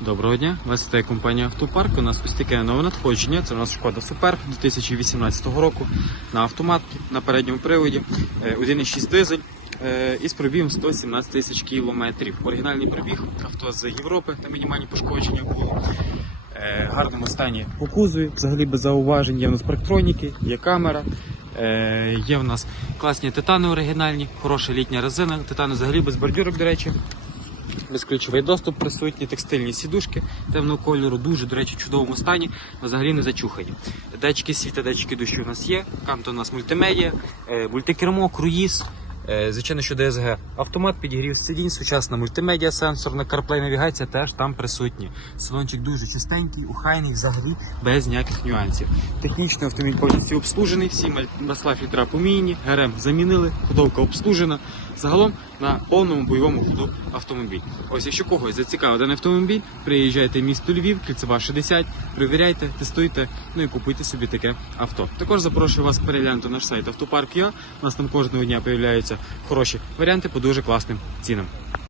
Доброго дня, вас вітає компанія Автопарк. У нас ось таке нове надходження. Це у нас шкода Супер 2018 року на автоматці на передньому приводі. Е, 1,6 дизель е, із пробігом 117 тисяч кілометрів. Оригінальний пробіг авто з Європи та мінімальні пошкодження були. Е, в гарному стані по кузові, взагалі без зауважень. Є в нас парктроніки, є камера. Е, є в нас класні титани оригінальні, хороша літня резина. Титани взагалі без бордюрок, до речі. Безключовий доступ присутні, текстильні сідушки темного кольору, дуже, до речі, в чудовому стані, взагалі не зачухані. Датчики світа, датчики дощу у нас є, канто у нас мультимедіа, е, мультикермо, круїз, звичайно, що DSG. Автомат, підігрів сидінь, сучасна мультимедіа, сенсорна CarPlay навігація теж там присутні. Салончик дуже чистенький, ухайний, взагалі без ніяких нюансів. Технічний автомобіль повністю обслужений, всі масла фільтра поміняні, ГРМ замінили, ходовка обслужена. Загалом на повному бойовому ходу автомобіль. Ось, якщо когось зацікавив даний автомобіль, приїжджайте в місто Львів, Кільцева 60, перевіряйте, тестуйте, ну і купуйте собі таке авто. Також запрошую вас переглянути наш сайт Автопарк Я. У нас там кожного дня появляються хороші варіанти по дуже класним цінам.